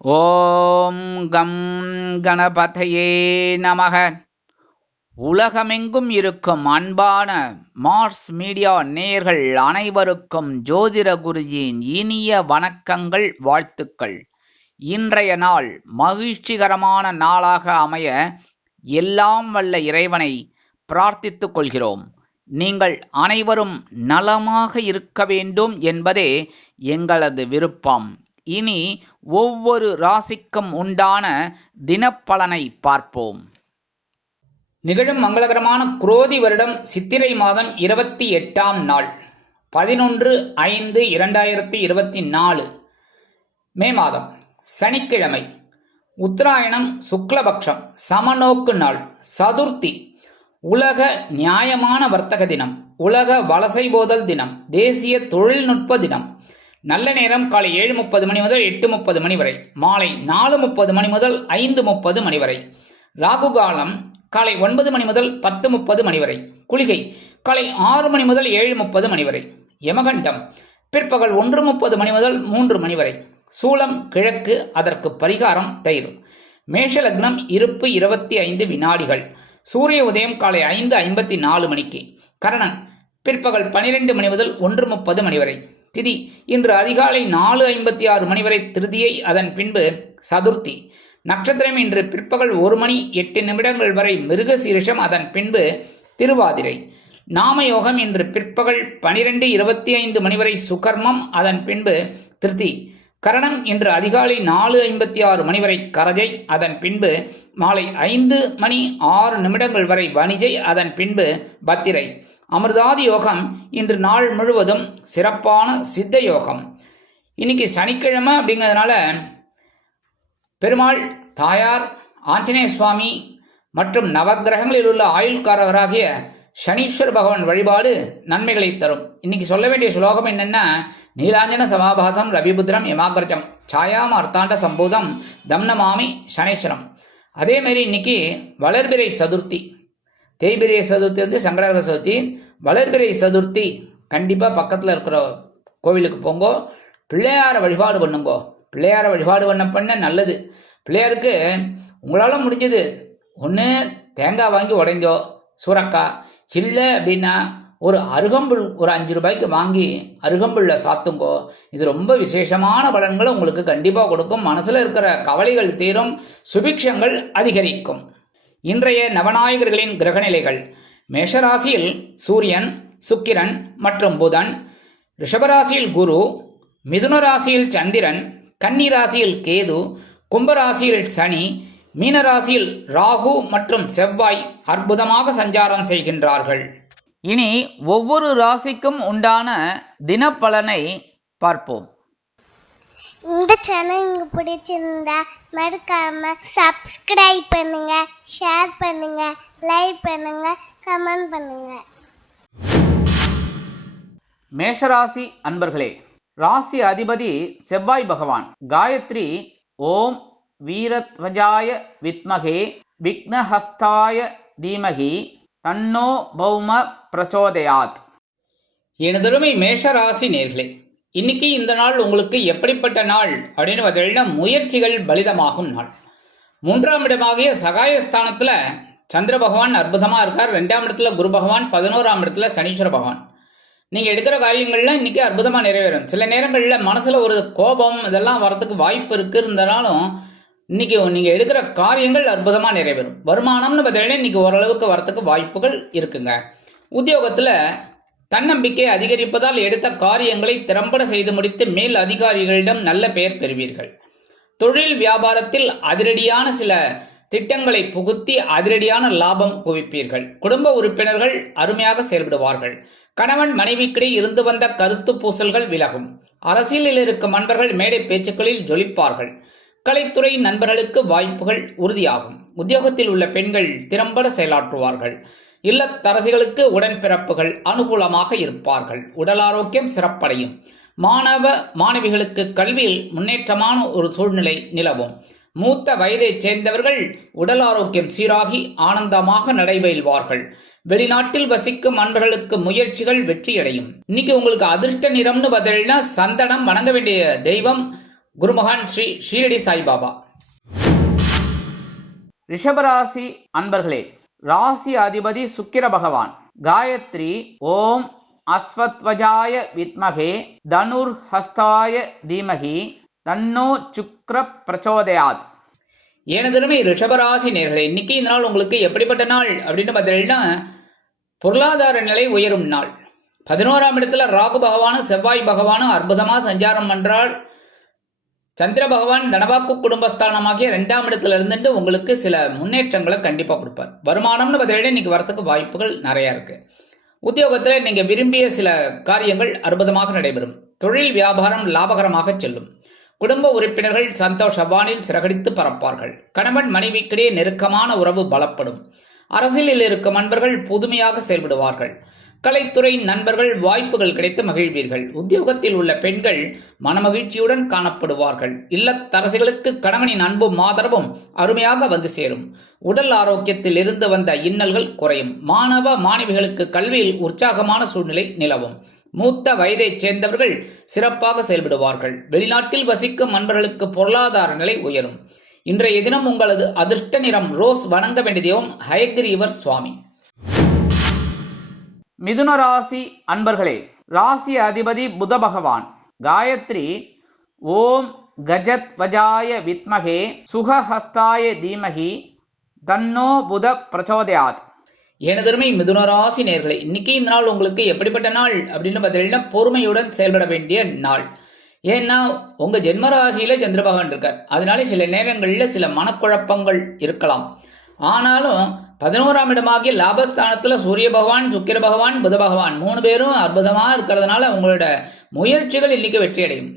ஓம் come கணபதையே நமக. உலகமெங்கும் இருக்கும் அன்பான மார்ஸ் மீடியா நேயர்கள் அனைவருக்கும் ஜோதிட குருஜியின் இனிய வணக்கங்கள், வாழ்த்துக்கள். இன்றைய நாள் மகிழ்ச்சிகரமான நாளாக அமைய எல்லாம் வல்ல இறைவனை பிரார்த்தித்துக் கொள்கிறோம். நீங்கள் அனைவரும் நலமாக இருக்க வேண்டும் என்பதே எங்களது விருப்பம். இனி ஒவ்வொரு ராசிக்கும் உண்டான தினப்பலனை பார்ப்போம். நிகழும் மங்களகரமான குரோதி வருடம் சித்திரை மாதம் 28ஆம் நாள் 11/5/2024 மே மாதம் சனிக்கிழமை, உத்தராயணம் சுக்லபக்ஷம், சமநோக்கு நாள், சதுர்த்தி, உலக நியாயமான வர்த்தக தினம், உலக வலசை போதல் தினம், தேசிய தொழில்நுட்ப தினம். நல்ல நேரம் காலை 7:30 மணி முதல் 8:30 மணி வரை, மாலை 4:30 மணி முதல் 5:30 மணி வரை. ராகு காலம் காலை 9 மணி முதல் 10:30 மணி வரை. குளிகை காலை 6 மணி முதல் 7:30 மணி வரை. யமகண்டம் பிற்பகல் 1:30 மணி முதல் 3 மணி வரை. சூலம் கிழக்கு, அதற்கு பரிகாரம் தயிர். மேஷ லக்னம், இருப்பு 25 வினாடிகள். சூரிய உதயம் காலை 5:54 மணிக்கு. கரணன் பிற்பகல் 12 மணி முதல் 1:30 மணி வரை. திதி இன்று அதிகாலை 4:56 மணி வரை திருதியை, அதன் பின்பு சதுர்த்தி. நட்சத்திரம் இன்று பிற்பகல் 1 மணி 8 நிமிடங்கள் வரை மிருகசீரிஷம், அதன் பின்பு திருவாதிரை. நாமயோகம் இன்று பிற்பகல் 12:25 மணி வரை சுகர்மம், அதன் பின்பு திருதி. கரணம் இன்று அதிகாலை 4:56 மணி வரை கரஜை, அதன் பின்பு மாலை 5 மணி 6 நிமிடங்கள் வரை வணிஜை, அதன் பின்பு பத்திரை. அமிர்தாதி யோகம் இன்று நாள் முழுவதும் சிறப்பான சித்த யோகம். இன்னைக்கு சனிக்கிழமை அப்படிங்கிறதுனால பெருமாள், தாயார், ஆஞ்சநேய சுவாமி மற்றும் நவகிரகங்களில் உள்ள ஆயுள்காரகராகிய சனீஸ்வர பகவான் வழிபாடு நன்மைகளை தரும். இன்னைக்கு சொல்ல வேண்டிய சுலோகம் என்னன்னா, நீலாஞ்சன சமாபாசம் ரவிபுத்திரம் யமாகிரஜம் சாயாம் அர்த்தாண்ட சம்பூதம் தம்னமாமி சனீஸ்வரம். அதேமாரி இன்னைக்கு வளர்பிறை சதுர்த்தி. தேய்பிரை சதுர்த்தி வந்து சங்கடகர சதுர்த்தி. வளர்பிறை சதுர்த்தி கண்டிப்பாக பக்கத்தில் இருக்கிற கோவிலுக்கு போங்கோ, பிள்ளையார வழிபாடு பண்ணுங்கோ. பிள்ளையார வழிபாடு பண்ண நல்லது. பிள்ளையாருக்கு உங்களால் முடிஞ்சது ஒன்று தேங்காய் வாங்கி உடைந்தோ, சுரக்காய் இல்லை அப்படின்னா ஒரு அருகம்புல் ஒரு 5 ரூபாய்க்கு வாங்கி அருகம்புல்ல சாத்துங்கோ. இது ரொம்ப விசேஷமான பலன்களை உங்களுக்கு கண்டிப்பாக கொடுக்கும். மனசில் இருக்கிற கவலைகள் தீரும், சுபிக்ஷங்கள் அதிகரிக்கும். இன்றைய நவநாயகர்களின் கிரகநிலைகள்: மேஷராசியில் சூரியன், சுக்கிரன் மற்றும் புதன், ரிஷபராசியில் குரு, மிதுன ராசியில் சந்திரன், கன்னி ராசியில் கேது, கும்பராசியில் சனி, மீனராசியில் ராகு மற்றும் செவ்வாய் அற்புதமாக சஞ்சாரம் செய்கின்றார்கள். இனி ஒவ்வொரு ராசிக்கும் உண்டான தினப்பலனை பார்ப்போம். இந்த சேனல் உங்களுக்கு பிடிச்சிருந்தா மறக்காம சப்ஸ்கிரைப் பண்ணுங்க, ஷேர் பண்ணுங்க, லைக் பண்ணுங்க, கமெண்ட் பண்ணுங்க. மேஷராசி அன்பர்களே, ராசி அதிபதி செவ்வாய் பகவான். காயத்ரி ஓம் வீரத்வஜாய வித்மகே விக்னஹஸ்தாய தீமகி தன்னோ பௌம பிரச்சோதயாத். எனதருமை மேஷராசி நேர்களே, இன்னைக்கு இந்த நாள் உங்களுக்கு எப்படிப்பட்ட நாள் அப்படின்னு பார்த்தீங்கன்னா, முயற்சிகள் பலிதமாகும் நாள். 3ஆம் இடமாகிய சகாயஸ்தானத்தில் சந்திர பகவான் அற்புதமாக இருக்கார். 2ஆம் இடத்துல குரு பகவான், 11ஆம் இடத்துல சனீஸ்வர பகவான். நீங்கள் எடுக்கிற காரியங்கள்லாம் இன்றைக்கி அற்புதமாக நிறைவேறும். சில நேரங்களில் மனசில் ஒரு கோபம் இதெல்லாம் வரதுக்கு வாய்ப்பு இருக்குதுனாலும் இன்றைக்கி நீங்கள் எடுக்கிற காரியங்கள் அற்புதமாக நிறைவேறும். வருமானம்னு பார்த்தீங்கன்னா இன்றைக்கி ஓரளவுக்கு வரத்துக்கு வாய்ப்புகள் இருக்குங்க. உத்தியோகத்தில் தன்னம்பிக்கை அதிகரிப்பதால் எடுத்த காரியங்களை திறம்பட செய்து முடித்து மேல் அதிகாரிகளிடம் நல்ல பெயர் பெறுவீர்கள். தொழில் வியாபாரத்தில் அதிரடியான சில திட்டங்களை புகுத்தி அதிரடியான லாபம் குவிப்பீர்கள். குடும்ப உறுப்பினர்கள் அருமையாக செயல்படுவார்கள். கணவன் மனைவிக்கிடையே இருந்து வந்த கருத்து பூசல்கள் விலகும். அரசியலில் இருக்கும் நண்பர்கள் மேடை பேச்சுக்களில் ஜொலிப்பார்கள். கலைத்துறை நண்பர்களுக்கு வாய்ப்புகள் உறுதியாகும். உத்தியோகத்தில் உள்ள பெண்கள் திறம்பட செயலாற்றுவார்கள். இல்லத்தரசிகளுக்கு உடன்பிறப்புகள் அனுகூலமாக இருப்பார்கள். உடல் ஆரோக்கியம் சிறப்படையும். மாணவ மாணவிகளுக்கு கல்வியில் முன்னேற்றமான ஒரு சூழ்நிலை நிலவும். மூத்த வயதைச் சேர்ந்தவர்கள் உடல் ஆரோக்கியம் சீராகி ஆனந்தமாக நடைபெறுவார்கள். வெளிநாட்டில் வசிக்கும் நண்பர்களுக்கு முயற்சிகள் வெற்றியடையும். இன்னைக்கு உங்களுக்கு அதிர்ஷ்ட நிறம்னு பார்த்தீங்கன்னா சந்தனம். வணங்க வேண்டிய தெய்வம் குருமகான் ஸ்ரீ ஷீரடி சாய்பாபா. ரிஷபராசி அன்பர்களே, ராசி அதிபதி சுக்கிர பகவான். காயத்ரி ஓம் அஸ்வத்வஜாய வித்மகே தனுர் ஹஸ்தாய தீமகி தன்னோ சுக்ர பிரச்சோதயாத். எனதருமை ரிஷபராசி நேர்களே, இன்னைக்கு இந்த நாள் உங்களுக்கு எப்படிப்பட்ட நாள் அப்படின்னு பார்த்தீங்கன்னா, பொருளாதார நிலை உயரும் நாள். 11ஆம் இடத்துல ராகு பகவானும் செவ்வாய் பகவானும் அற்புதமா சஞ்சாரம் பண்றாள். சந்திர பகவான் தனவாக்கு குடும்பஸ்தானமாகிய 2ஆம் இடத்துல இருந்துட்டு உங்களுக்கு சில முன்னேற்றங்களை கண்டிப்பா கொடுப்பார். வருமானம்னு பார்த்தீங்கன்னா இன்னைக்கு வரத்துக்கு வாய்ப்புகள் நிறைய இருக்கு. உத்தியோகத்தில் நீங்க விரும்பிய சில காரியங்கள் அற்புதமாக நடைபெறும். தொழில் வியாபாரம் லாபகரமாக செல்லும். குடும்ப உறுப்பினர்கள் சந்தோஷ வானில் சிறகடித்து பறப்பார்கள். கணவன் மனைவிக்கிடையே நெருக்கமான உறவு பலப்படும். அரசியலில் இருக்கும் நண்பர்கள் புதுமையாக செயல்படுவார்கள். கலைத்துறை நண்பர்கள் வாய்ப்புகள் கிடைத்து மகிழ்வீர்கள். உத்தியோகத்தில் உள்ள பெண்கள் மனமகிழ்ச்சியுடன் காணப்படுவார்கள். இல்லத்தரசிகளுக்கு கணவனின் அன்பும் ஆதரவும் அருமையாக வந்து சேரும். உடல் ஆரோக்கியத்தில் இருந்து வந்த இன்னல்கள் குறையும். மாணவ மாணவிகளுக்கு கல்வியில் உற்சாகமான சூழ்நிலை நிலவும். மூத்த வயதைச் சேர்ந்தவர்கள் சிறப்பாக செயல்படுவார்கள். வெளிநாட்டில் வசிக்கும் நண்பர்களுக்கு பொருளாதார நிலை உயரும். இன்றைய தினம் உங்களது அதிர்ஷ்ட நிறம் ரோஸ். வணங்க வேண்டிய தெய்வம் ஹயக்ரீவர் சுவாமி. மிதுன ராசி அன்பர்களே, ராசி அதிபதி புத பகவான். காயத்ரி ஓம் கஜத் வஜாய வித்மகே சுகஹஸ்தாய தீமகி தன்னோ புத பிரச்சோதயாத். எனதருமை மிதுன ராசி நேர்களே, இன்னைக்கு இந்த நாள் உங்களுக்கு எப்படிப்பட்ட நாள் அப்படின்னு பார்த்தீங்கன்னா, பொறுமையுடன் செயல்பட வேண்டிய நாள். ஏன்னா உங்க ஜென்ம ராசியில சந்திர பகவான் இருக்கார். அதனால சில நேரங்களில் சில மனக்குழப்பங்கள் இருக்கலாம். ஆனாலும் 11ஆம் இடமாகிய லாபஸ்தானத்துல சூரிய பகவான், சுக்கிர பகவான், புத பகவான் 3 பேரும் அற்புதமா இருக்கிறதுனால உங்களோட முயற்சிகள் இன்னைக்கு வெற்றி அடையும்.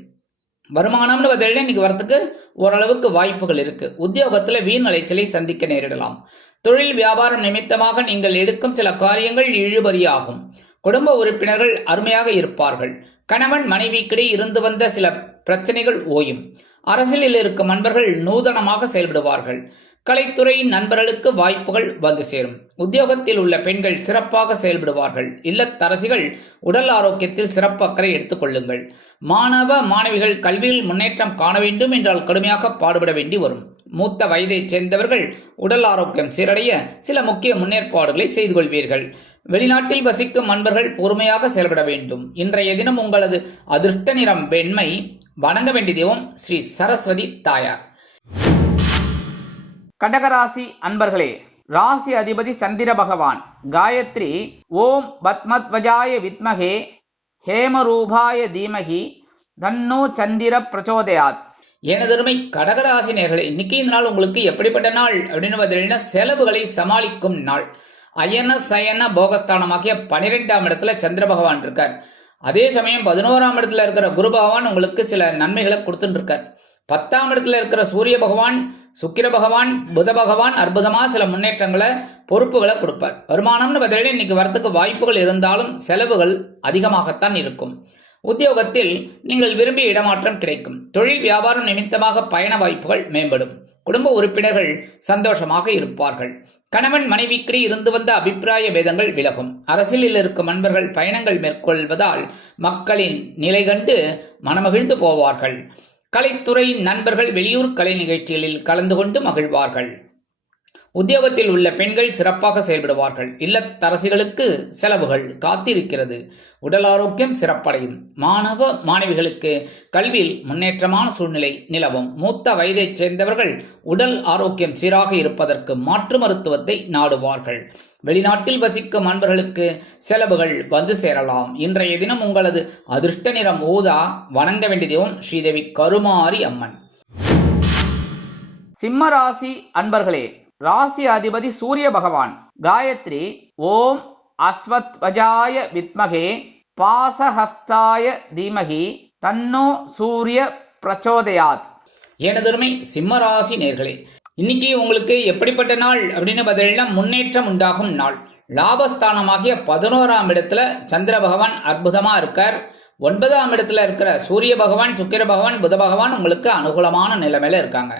வருமானம்னு பார்த்தீங்கன்னா இன்னைக்கு வரத்துக்கு ஓரளவுக்கு வாய்ப்புகள் இருக்கு. உத்தியோகத்துல வீண் அலைச்சலை சந்திக்க நேரிடலாம். தொழில் வியாபாரம் நிமித்தமாக நீங்கள் எடுக்கும் சில காரியங்கள் இழுபறியாகும். குடும்ப உறுப்பினர்கள் அருமையாக இருப்பார்கள். கணவன் மனைவிக்கிடையே இருந்து வந்த சில பிரச்சனைகள் ஓயும். அரசியலில் இருக்கும் நண்பர்கள் நூதனமாக செயல்படுவார்கள். கலைத்துறை நண்பர்களுக்கு வாய்ப்புகள் வந்து சேரும். உத்தியோகத்தில் உள்ள பெண்கள் சிறப்பாக செயல்படுவார்கள். இல்லத்தரசிகள் உடல் ஆரோக்கியத்தில் சிறப்பு அக்கறை எடுத்துக் கொள்ளுங்கள். மாணவ மாணவிகள் கல்வியில் முன்னேற்றம் காண வேண்டும் என்றால் கடுமையாக பாடுபட வேண்டி வரும். மூத்த வயதைச் சேர்ந்தவர்கள் உடல் ஆரோக்கியம் சீரடைய சில முக்கிய முன்னேற்பாடுகளை செய்து கொள்வீர்கள். வெளிநாட்டில் வசிக்கும் நண்பர்கள் பொறுமையாக செயல்பட வேண்டும். இன்றைய தினம் உங்களது அதிர்ஷ்ட நிறம் வெண்மை. வணங்க வேண்டிய தெய்வம் ஸ்ரீ சரஸ்வதி தாயார். கடகராசி அன்பர்களே, ராசி அதிபதி சந்திர பகவான். காயத்ரி ஓம் பத்மத்வஜாய வித்மகே ஹேமரூபாய தீமகி தன்னோ சந்திர பிரச்சோதயாத். எனதருமை கடகராசி நேர்களே, இன்னைக்கு இந்த நாள் உங்களுக்கு எப்படிப்பட்ட நாள் அப்படின்னு பார்த்தீங்கன்னா, செலவுகளை சமாளிக்கும் நாள். அயன சயன போகஸ்தானமாகிய 12ஆம் இடத்துல சந்திர பகவான் இருக்கார். அதே சமயம் 11ஆம் இடத்துல இருக்கிற குரு பகவான் உங்களுக்கு சில நன்மைகளை கொடுத்துட்டு இருக்கார். 10ஆம் இடத்துல இருக்கிற சூரிய பகவான், சுக்கிர பகவான், புத பகவான் அற்புதமா சில முன்னேற்றங்களை பொறுப்புகளை கொடுப்பார். வருமானம்னு பார்த்தீங்கன்னா இன்னைக்கு வரத்துக்கு வாய்ப்புகள் இருந்தாலும் செலவுகள் அதிகமாகத்தான் இருக்கும். உத்தியோகத்தில் நீங்கள் விரும்பிய இடமாற்றம் கிடைக்கும். தொழில் வியாபாரம் நிமித்தமாக பயண வாய்ப்புகள் மேம்படும். குடும்ப உறுப்பினர்கள் சந்தோஷமாக இருப்பார்கள். கணவன் மனைவிக்கிடையே இருந்து வந்த அபிப்பிராய பேதங்கள் விலகும். அரசியலில் இருக்கும் நண்பர்கள் பயணங்கள் மேற்கொள்வதால் மக்களின் நிலை கண்டு மனமகிழ்ந்து போவார்கள். கலைத்துறை நண்பர்கள் வெளியூர் கலை நிகழ்ச்சிகளில் கலந்து கொண்டு மகிழ்வார்கள். உத்தியோகத்தில் உள்ள பெண்கள் சிறப்பாக செயல்படுவார்கள். இல்லத்தரசிகளுக்கு செலவுகள் காத்திருக்கிறது. உடல் ஆரோக்கியம் சிறப்படையும். மாணவ மாணவிகளுக்கு கல்வியில் முன்னேற்றமான சூழ்நிலை நிலவும். மூத்த வயதைச் சேர்ந்தவர்கள் உடல் ஆரோக்கியம் சீராக இருப்பதற்கு மாற்று மருத்துவத்தை நாடுவார்கள். வெளிநாட்டில் வசிக்கும் நண்பர்களுக்கு செலவுகள் வந்து சேரலாம். இன்றைய தினம் உங்களது அதிர்ஷ்ட நிறம் ஊதா. வணங்க வேண்டிய தெய்வம் ஸ்ரீதேவி கருமாரி அம்மன். சிம்ம ராசி அன்பர்களே, ராசி அதிபதி சூரிய பகவான். காயத்ரி ஓம் அஸ்வத்வஜாய வித்மகே பாசஹஸ்தாய தீமகி தன்னோ சூரிய பிரச்சோதயாத். எனதருமை சிம்ம ராசி நேர்களே, இன்னைக்கு உங்களுக்கு எப்படிப்பட்ட நாள் அப்படின்னு பார்த்தீங்கன்னா, முன்னேற்றம் உண்டாகும் நாள். லாபஸ்தானமாகிய 11ஆம் இடத்துல சந்திர பகவான் அற்புதமா இருக்கார். 9ஆம் இடத்துல இருக்கிற சூரிய பகவான், சுக்கிர பகவான், புத பகவான் உங்களுக்கு அனுகூலமான நிலைமையில இருக்காங்க.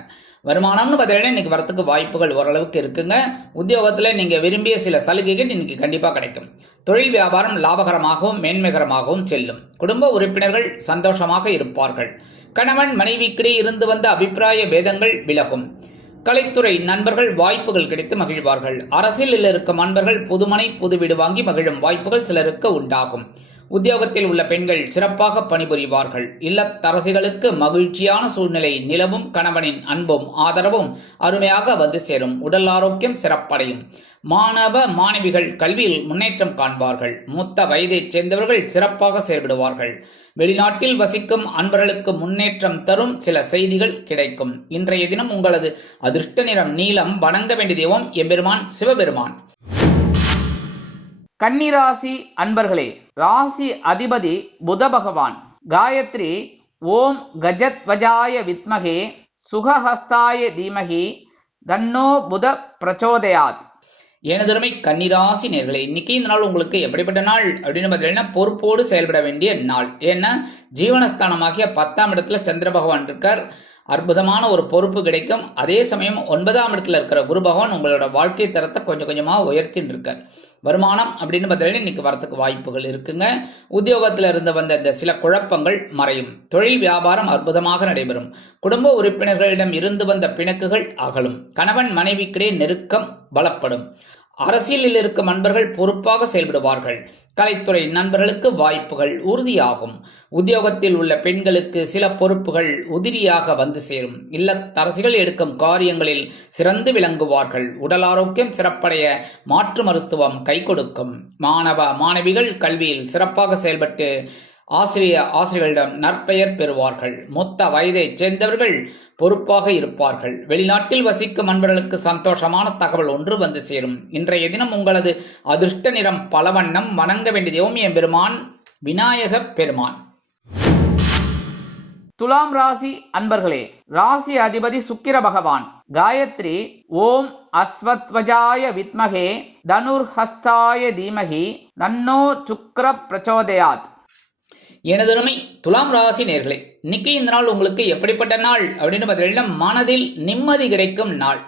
வருமானம்னு பார்த்தீங்கன்னா இன்னைக்கு வரத்துக்கு வாய்ப்புகள் ஓரளவுக்கு இருக்குங்க. உத்தியோகத்தில் நீங்கள் விரும்பிய சில சலுகைகள் இன்னைக்கு கண்டிப்பாக கிடைக்கும். தொழில் வியாபாரம் லாபகரமாகவும் மேன்மைகரமாகவும் செல்லும். குடும்ப உறுப்பினர்கள் சந்தோஷமாக இருப்பார்கள். கணவன் மனைவிக்கிடையே இருந்து வந்த அபிப்பிராய பேதங்கள் விலகும். கலைத்துறை நண்பர்கள் வாய்ப்புகள் கிடைத்து மகிழ்வார்கள். அரசியலில் இருக்கும் நண்பர்கள் புதுமனை புது வீடு வாங்கி மகிழும் வாய்ப்புகள் சிலருக்கு உண்டாகும். உத்தியோகத்தில் உள்ள பெண்கள் சிறப்பாக பணிபுரிவார்கள். இல்லத்தரசிகளுக்கு மகிழ்ச்சியான சூழ்நிலை நிலவும். கணவனின் அன்பும் ஆதரவும் அருமையாக வந்து சேரும். உடல் ஆரோக்கியம் சிறப்படையும். மாணவ மாணவிகள் கல்வியில் முன்னேற்றம் காண்பார்கள். மூத்த வயதைச் சேர்ந்தவர்கள் சிறப்பாக செயல்படுவார்கள். வெளிநாட்டில் வசிக்கும் அன்பர்களுக்கு முன்னேற்றம் தரும் சில செய்திகள் கிடைக்கும். இன்றைய தினம் உங்களது அதிர்ஷ்ட நிறம் நீலம். வணங்க வேண்டிய தெய்வம் எம்பெருமான் சிவபெருமான். கன்னிராசி அன்பர்களே, ராசி அதிபதி புத பகவான். காயத்ரி ஓம் கஜத்வஜாய வித்மகே சுகஹஸ்தாய தீமகி தன்னோ புத பிரச்சோதயாத். எனதருமை கன்னிராசி நேர்களே, இன்னைக்கு இந்த நாள் உங்களுக்கு எப்படிப்பட்ட நாள் அப்படின்னு பார்த்தீங்கன்னா பொறுப்போடு செயல்பட வேண்டிய நாள். ஏன்னா ஜீவனஸ்தானமாகிய 10ஆம் இடத்துல சந்திர பகவான் இருக்கார். அற்புதமான ஒரு பொறுப்பு கிடைக்கும். அதே சமயம் 9ஆம் இடத்துல இருக்கிற குரு பகவான் உங்களோட வாழ்க்கை தரத்தை கொஞ்சம் கொஞ்சமாக உயர்த்தின்னு இருக்கார். வருமானம் அப்படின்னு பார்த்தீங்கன்னா இன்னைக்கு வரத்துக்கு வாய்ப்புகள் இருக்குங்க. உத்தியோகத்தில் இருந்து வந்த இந்த சில குழப்பங்கள் மறையும். தொழில் வியாபாரம் அற்புதமாக நடைபெறும். குடும்ப உறுப்பினர்களிடம் இருந்து வந்த பிணக்குகள் அகலும். கணவன் மனைவிக்கிடையே நெருக்கம் பலப்படும். அரசியலில் இருக்கும் நண்பர்கள் பொறுப்பாக செயல்படுவார்கள். கலைத்துறை நண்பர்களுக்கு வாய்ப்புகள் உறுதியாகும். உத்தியோகத்தில் உள்ள பெண்களுக்கு சில பொறுப்புகள் உதிரியாக வந்து சேரும். இல்லத்தரசிகள் எடுக்கும் காரியங்களில் சிறந்து விளங்குவார்கள். உடல் ஆரோக்கியம் சிறப்படைய மாற்று மருத்துவம் கை கொடுக்கும். மாணவ மாணவிகள் கல்வியில் சிறப்பாக செயல்பட்டு ஆசிரியர்களிடம் நற்பெயர் பெறுவார்கள். மொத்த வயதைச் சேர்ந்தவர்கள் பொறுப்பாக இருப்பார்கள். வெளிநாட்டில் வசிக்கும் நண்பர்களுக்கு சந்தோஷமான தகவல் ஒன்று வந்து சேரும். இன்றைய தினம் உங்களது அதிர்ஷ்ட நிறம் பலவண்ணம். வணங்க வேண்டிய தெய்வம் எம்பெருமான் விநாயக பெருமான். துலாம் ராசி அன்பர்களே, ராசி அதிபதி சுக்கிர பகவான். காயத்ரி ஓம் அஸ்வத்வஜாய வித்மகே தனுர்ஹஸ்தாய தீமகி தன்னோ சுக்ர பிரச்சோதயாத். எனதருமை துலாம் ராசி நேர்களே, இன்னைக்கு இந்த நாள் உங்களுக்கு எப்படிப்பட்ட நாள் அப்படின்னு பார்த்தீங்கன்னா மனதில் நிம்மதி கிடைக்கும் நாள்.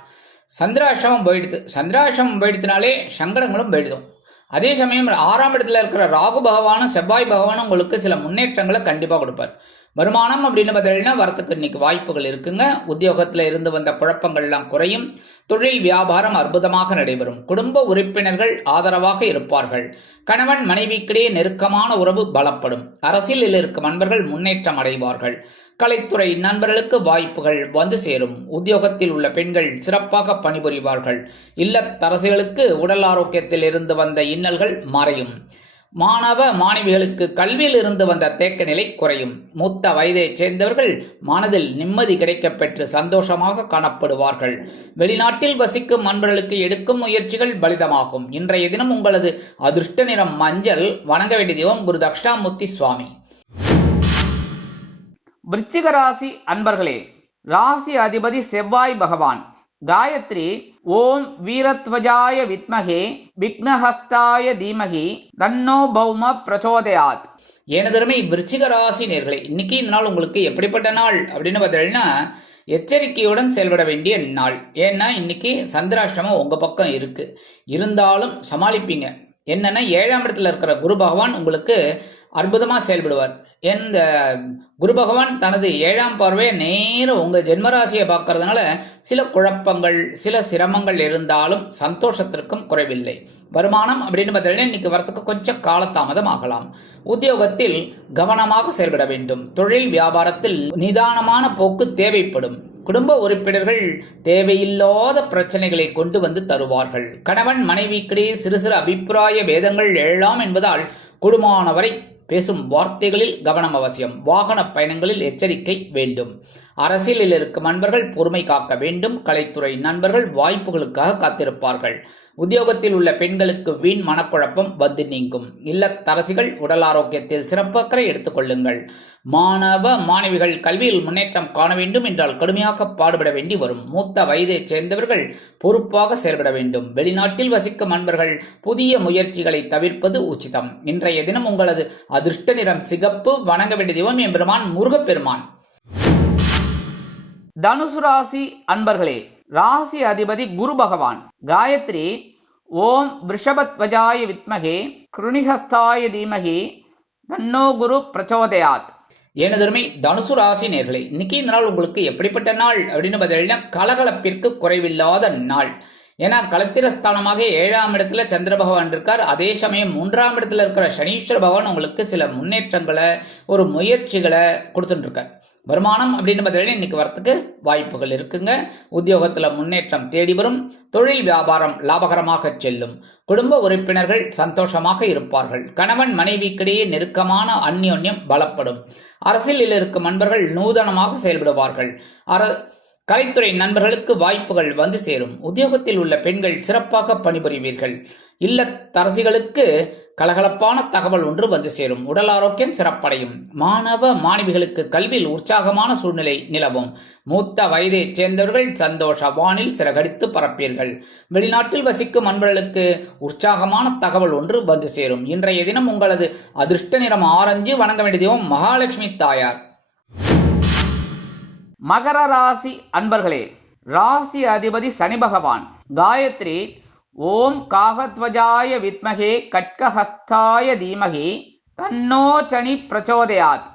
சந்திராஷ்டமம் போயிடுது. சந்திராஷ்டமம் போயிடுதுனாலே சங்கடங்களும் போயிடுதும். அதே சமயம் 6ஆம் இடத்துல இருக்கிற ராகு பகவானும் செவ்வாய் பகவானும் உங்களுக்கு சில முன்னேற்றங்களை கண்டிப்பாக கொடுப்பார். வருமானம் அப்படின்னு பார்த்தீங்கன்னா வரத்துக்கு இன்னைக்கு வாய்ப்புகள் இருக்குங்க. உத்தியோகத்தில் இருந்து வந்த குழப்பங்கள்லாம் குறையும். தொழில் வியாபாரம் அற்புதமாக நடைபெறும். குடும்ப உறுப்பினர்கள் ஆதரவாக இருப்பார்கள். கணவன் மனைவிக்கிடையே நெருக்கமான உறவு பலப்படும். அரசியலில் இருக்கும் நண்பர்கள் முன்னேற்றம் அடைவார்கள். கலைத்துறை நண்பர்களுக்கு வாய்ப்புகள் வந்து சேரும். உத்தியோகத்தில் உள்ள பெண்கள் சிறப்பாக பணிபுரிவார்கள். இல்லத்தரசிகளுக்கு உடல் ஆரோக்கியத்தில் இருந்து வந்த இன்னல்கள் மறையும். மாணவ மாணவிகளுக்கு கல்வியில் இருந்து வந்த தேக்க நிலை குறையும். மூத்த வயதைச் சேர்ந்தவர்கள் மனதில் நிம்மதி கிடைக்கப் பெற்று சந்தோஷமாக காணப்படுவார்கள். வெளிநாட்டில் வசிக்கும் நண்பர்களுக்கு எடுக்கும் முயற்சிகள் பலிதமாகும். இன்றைய தினம் உங்களது அதிர்ஷ்ட நிறம் மஞ்சள். வணங்க வேண்டிய தெய்வம் குரு தட்சிணாமூர்த்தி சுவாமி. விருச்சிக ராசி அன்பர்களே, ராசி அதிபதி செவ்வாய் பகவான். காயத்ரி ஓம் வீரத்வஜாய வித்மகே விக்னஹஸ்தாய தீமகி தன்னோ பௌம பிரச்சோதயாத். எனதருமை விருச்சிக ராசி நேர்களே, இன்னைக்கு இந்த நாள் உங்களுக்கு எப்படிப்பட்ட நாள் அப்படின்னு பார்த்தீங்கன்னா எச்சரிக்கையுடன் செயல்பட வேண்டிய நாள். ஏன்னா இன்னைக்கு சந்திராஷ்டமம் உங்க பக்கம் இருக்கு. இருந்தாலும் சமாளிப்பீங்க. என்னன்னா 7ஆம் இடத்துல இருக்கிற குரு பகவான் உங்களுக்கு அற்புதமாக செயல்படுவார். இந்த குரு பகவான் தனது 7ஆம் பார்வையை நேரம் உங்க ஜென்மராசியை பார்க்கறதுனால சில குழப்பங்கள் சில சிரமங்கள் இருந்தாலும் சந்தோஷத்திற்கும் குறைவில்லை. வருமானம் அப்படின்னு பார்த்தீங்கன்னா இன்னைக்கு வரத்துக்கு கொஞ்சம் காலதாமதம் ஆகலாம். உத்தியோகத்தில் கவனமாக செயல்பட வேண்டும். தொழில் வியாபாரத்தில் நிதானமான போக்கு தேவைப்படும். குடும்ப உறுப்பினர்கள் தேவையில்லாத பிரச்சனைகளை கொண்டு வந்து தருவார்கள். கணவன் மனைவிக்கிடையே சிறு சிறு அபிப்பிராய பேதங்கள் எழலாம் என்பதால் கூடுமானவரை பேசும் வார்த்தைகளில் கவனம் அவசியம். வாகன பயணங்களில் எச்சரிக்கை வேண்டும். அரசியலில் இருக்கும் நண்பர்கள் பொறுமை காக்க வேண்டும். கலைத்துறை நண்பர்கள் வாய்ப்புகளுக்காக காத்திருப்பார்கள். உத்தியோகத்தில் உள்ள பெண்களுக்கு வீண் மனக்குழப்பம் வந்து நீங்கும். இல்லத்தரசிகள் உடல் ஆரோக்கியத்தில் சிறப்பு அக்கறை எடுத்துக் கொள்ளுங்கள். மாணவ மாணவிகள் கல்வியில் முன்னேற்றம் காண வேண்டும் என்றால் கடுமையாக பாடுபட வேண்டி வரும். மூத்த வயதைச் சேர்ந்தவர்கள் பொறுப்பாக செயல்பட வேண்டும். வெளிநாட்டில் வசிக்கும் நண்பர்கள் புதிய முயற்சிகளை தவிர்ப்பது உச்சிதம். இன்றைய தினம் உங்களது அதிர்ஷ்ட நிறம் சிகப்பு. வணங்க வேண்டிய தெய்வம் எம்பெருமான் முருகப்பெருமான். தனுசு ராசி அன்பர்களே, ராசி அதிபதி குரு பகவான். காயத்ரி ஓம் ரிஷபத்வஜாய வித்மகே கிருணிஹஸ்தாய தீமகி தன்னோ குரு பிரச்சோதயாத். எனதருமை தனுசு ராசி நேர்களே, இன்னைக்கு இந்த நாள் உங்களுக்கு எப்படிப்பட்ட நாள் அப்படின்னு பார்த்தீங்கன்னா கலகலப்பிற்கு குறைவில்லாத நாள். ஏன்னா களத்திரஸ்தானமாக 7ஆம் இடத்துல சந்திர பகவான் இருக்கார். அதே சமயம் 3ஆம் இடத்துல இருக்கிற சனீஸ்வர பகவான் உங்களுக்கு சில முன்னேற்றங்களை ஒரு முயற்சிகளை கொடுத்துட்டு இருக்கார். வருமானம் அப்படின்னு பார்த்தீங்கன்னா இன்னைக்கு வரத்துக்கு வாய்ப்புகள் இருக்குங்க. உத்தியோகத்தில் முன்னேற்றம் தேடி வரும். தொழில் வியாபாரம் லாபகரமாக செல்லும். குடும்ப உறுப்பினர்கள் சந்தோஷமாக இருப்பார்கள். கணவன் மனைவிக்கிடையே நெருக்கமான அந்யோன்யம் பலப்படும். அரசியலில் இருக்கும் நண்பர்கள் நூதனமாக செயல்படுவார்கள். கலைத்துறை நண்பர்களுக்கு வாய்ப்புகள் வந்து சேரும். உத்தியோகத்தில் உள்ள பெண்கள் சிறப்பாக பணிபுரிவீர்கள். இல்லத்தரசிகளுக்கு கலகலப்பான தகவல் ஒன்று வந்து சேரும். உடல் ஆரோக்கியம் சிறப்படையும். மாணவ மாணவிகளுக்கு கல்வியில் உற்சாகமான சூழ்நிலை நிலவும். மூத்த வயதை சேர்ந்தவர்கள் சந்தோஷ வானில் சிறகடித்து பரப்பீர்கள். வெளிநாட்டில் வசிக்கும் நண்பர்களுக்கு உற்சாகமான தகவல் ஒன்று வந்து சேரும். இன்றைய தினம் உங்களது அதிர்ஷ்ட நிறம் ஆரஞ்சு. வணங்க வேண்டிய தெய்வம் மகாலட்சுமி தாயார். மகர ராசி அன்பர்களே, ராசி அதிபதி சனி பகவான். காயத்ரி ஓம் காகத்வஜாய வித்மகே கட்கஹஸ்தாய தீமகி தன்னோ சனி பிரச்சோதயாத்.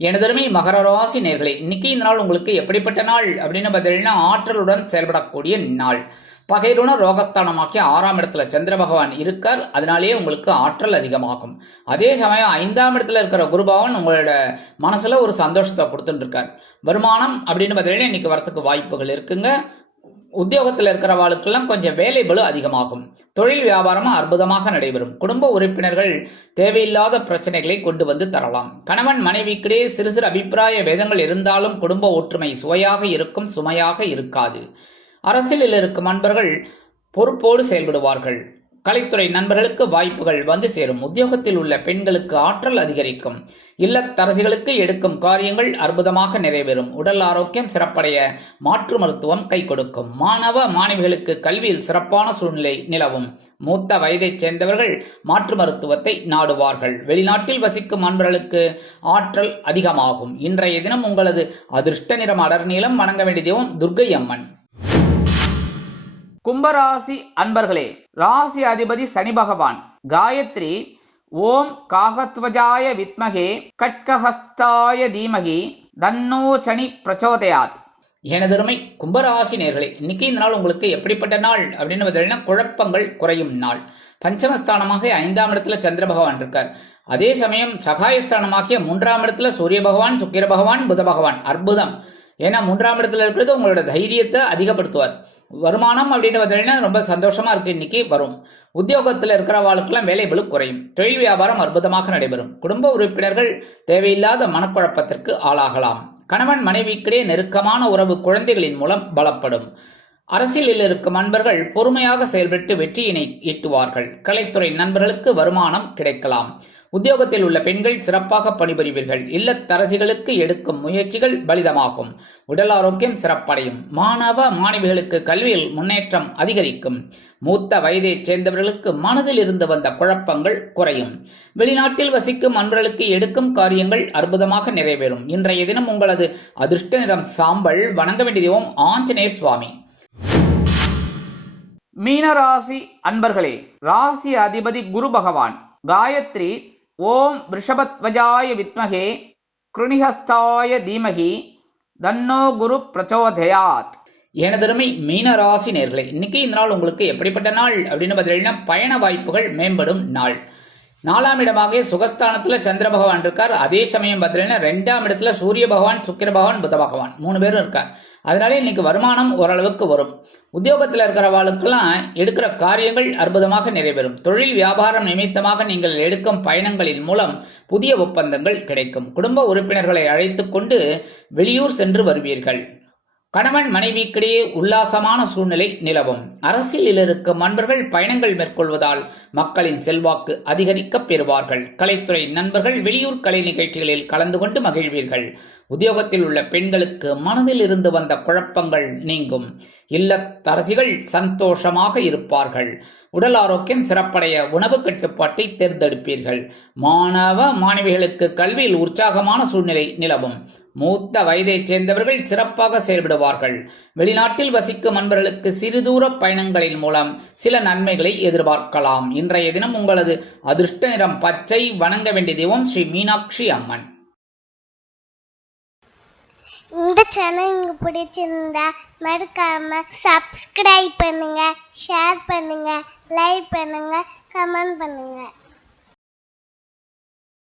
எனதருமை மகர ராசி நேர்களே, இன்னைக்கு இந்த நாள் உங்களுக்கு எப்படிப்பட்ட நாள் அப்படின்னு பார்த்தீங்கன்னா ஆற்றலுடன் செயல்படக்கூடிய நாள். பகைருண ரோகஸ்தானமாக்கி 6ஆம் இடத்துல சந்திர பகவான் இருக்கார். அதனாலேயே உங்களுக்கு ஆற்றல் அதிகமாகும். அதே சமயம் 5ஆம் இடத்துல இருக்கிற குரு பகவான் உங்களோட மனசுல ஒரு சந்தோஷத்தை கொடுத்துட்டு இருக்கார். வருமானம் அப்படின்னு பார்த்தீங்கன்னா இன்னைக்கு வரத்துக்கு வாய்ப்புகள் இருக்குங்க. உத்தியோகத்தில் இருக்கிறவாளுக்கெல்லாம் கொஞ்சம் வேலை பளு அதிகமாகும். தொழில் வியாபாரமும் அற்புதமாக நடைபெறும். குடும்ப உறுப்பினர்கள் தேவையில்லாத பிரச்சனைகளை கொண்டு வந்து தரலாம். கணவன் மனைவிக்கிடையே சிறு சிறு அபிப்பிராய வேதங்கள் இருந்தாலும் குடும்ப ஒற்றுமை சுவையாக இருக்கும், சுமையாக இருக்காது. அரசியலில் இருக்கும் நண்பர்கள் பொறுப்போடு செயல்படுவார்கள். கலைத்துறை நண்பர்களுக்கு வாய்ப்புகள் வந்து சேரும். உத்தியோகத்தில் உள்ள பெண்களுக்கு ஆற்றல் அதிகரிக்கும். இல்லத்தரசிகளுக்கு எடுக்கும் காரியங்கள் அற்புதமாக நிறைவேறும். உடல் ஆரோக்கியம் சிறப்படைய மாற்று மருத்துவம் கை கொடுக்கும். மாணவ மாணவிகளுக்கு கல்வியில் சிறப்பான சூழ்நிலை நிலவும். மூத்த வயதைச் சேர்ந்தவர்கள் மாற்று மருத்துவத்தை நாடுவார்கள். வெளிநாட்டில் வசிக்கும் நண்பர்களுக்கு ஆற்றல் அதிகமாகும். இன்றைய தினம் உங்களது அதிர்ஷ்ட நிறம் அடர் நீளம். வணங்க வேண்டிய தெய்வம் துர்க்கை அம்மன். கும்பராசி அன்பர்களே, ராசி அதிபதி சனி பகவான். காயத்ரி ஓம் காகத்வஜாய வித்மகே கட்கஹஸ்தாய தீமகி தன்னோ சனி பிரச்சோதயாத். எனதருமை கும்பராசி நேர்களே, இன்னைக்கு இந்த நாள் உங்களுக்கு எப்படிப்பட்ட நாள் அப்படின்னு பார்த்தீங்கன்னா குழப்பங்கள் குறையும் நாள். பஞ்சமஸ்தானமாக 5ஆம் இடத்துல சந்திர பகவான் இருக்கார். அதே சமயம் சகாயஸ்தானமாகிய 3ஆம் இடத்துல சூரிய பகவான், சுக்கிர பகவான், புத பகவான். அற்புதம். ஏன்னா 3ஆம் இடத்துல இருக்கிறது உங்களோட தைரியத்தை அதிகப்படுத்துவார். வருமானம் அப்படின்னு பார்த்தீங்கன்னா ரொம்ப சந்தோஷமா இருக்கு. இன்னைக்கு வரும். உத்தியோகத்தில் இருக்கிறவாளுக்கெல்லாம் வேலை பளு குறையும். தொழில் வியாபாரம் அற்புதமாக நடைபெறும். குடும்ப உறுப்பினர்கள் தேவையில்லாத மனக்குழப்பத்திற்கு ஆளாகலாம். கணவன் மனைவிக்கிடையே நெருக்கமான உறவு குழந்தைகளின் மூலம் பலப்படும். அரசியலில் இருக்கும் நண்பர்கள் பொறுமையாக செயல்பட்டு வெற்றியினை ஈட்டுவார்கள். கலைத்துறை நண்பர்களுக்கு வருமானம் கிடைக்கலாம். உத்தியோகத்தில் உள்ள பெண்கள் சிறப்பாக பணிபுரிவீர்கள். இல்லத்தரசிகளுக்கு எடுக்கும் முயற்சிகள் பலிதமாகும். உடல் ஆரோக்கியம் சிறப்படையும். மாணவ மாணவிகளுக்கு கல்வியில் முன்னேற்றம் அதிகரிக்கும். மூத்த வயதைச் சேர்ந்தவர்களுக்கு மனதில் இருந்து வந்த குழப்பங்கள் குறையும். வெளிநாட்டில் வசிக்கும் நண்பர்களுக்கு எடுக்கும் காரியங்கள் அற்புதமாக நிறைவேறும். இன்றைய தினம் உங்களது அதிர்ஷ்ட நிறம் சாம்பல். வணங்க வேண்டிய தெய்வம் ஆஞ்சநேய சுவாமி. மீனராசி அன்பர்களே, ராசி அதிபதி குரு பகவான். காயத்ரி ஓம் ரிஷபத்வஜாய வித்மகே கிருணிஹஸ்தாய தீமகி தன்னோ குரு பிரச்சோதயாத். எனதருமை மீனராசி நேர்களே, இன்னைக்கு இந்த நாள் உங்களுக்கு எப்படிப்பட்ட நாள் அப்படின்னு பார்த்தீங்கன்னா பயண வாய்ப்புகள் மேம்படும் நாள். 4ஆம் இடமாக சுகஸ்தானத்துல சந்திர பகவான் இருக்கார். அதே சமயம் பார்த்தீங்கன்னா 2ஆம் இடத்துல சூரிய பகவான், சுக்கிர பகவான், புத பகவான் 3 பேரும் இருக்கார். அதனால இன்னைக்கு வருமானம் ஓரளவுக்கு வரும். உத்தியோகத்தில் இருக்கிறவாளுக்கெல்லாம் எடுக்கிற காரியங்கள் அற்புதமாக நிறைவேறும். தொழில் வியாபாரம் நிமித்தமாக நீங்கள் எடுக்கும் பயணங்களின் மூலம் புதிய ஒப்பந்தங்கள் கிடைக்கும். குடும்ப உறுப்பினர்களை அழைத்து கொண்டு வெளியூர் சென்று வருவீர்கள். கணவன் மனைவிக்கிடையே உல்லாசமான சூழ்நிலை நிலவும். அரசியலில் இருக்கும் நண்பர்கள் பயணங்கள் மேற்கொள்வதால் மக்களின் செல்வாக்கு அதிகரிக்க பெறுவார்கள். கலைத்துறை நண்பர்கள் வெளியூர் கலை நிகழ்ச்சிகளில் கலந்து கொண்டு மகிழ்வீர்கள். உத்தியோகத்தில் உள்ள பெண்களுக்கு மனதில் இருந்து வந்த குழப்பங்கள் நீங்கும். இல்லத்தரசிகள் சந்தோஷமாக இருப்பார்கள். உடல் ஆரோக்கியம் சிறப்படைய உணவு கட்டுப்பாட்டை தேர்ந்தெடுப்பீர்கள். மாணவ மாணவிகளுக்கு கல்வியில் உற்சாகமான சூழ்நிலை நிலவும். மூத்த வயதைச் சேர்ந்தவர்கள் சிறப்பாக செயல்படுவார்கள். வெளிநாட்டில் வசிக்கும் நண்பர்களுக்கு சிறுதூர பயணங்களின் மூலம் சில நன்மைகளை எதிர்பார்க்கலாம். இன்றைய தினம் உங்களது அதிர்ஷ்ட நிறம் பச்சை. வணங்க வேண்டிய தெய்வம் ஸ்ரீ மீனாட்சி அம்மன். இந்த சேனல் உங்களுக்கு பிடிச்சிருந்தா மறக்காம சப்ஸ்கிரைப் பண்ணுங்க, ஷேர் பண்ணுங்க, லைக் பண்ணுங்க, கமெண்ட் பண்ணுங்க.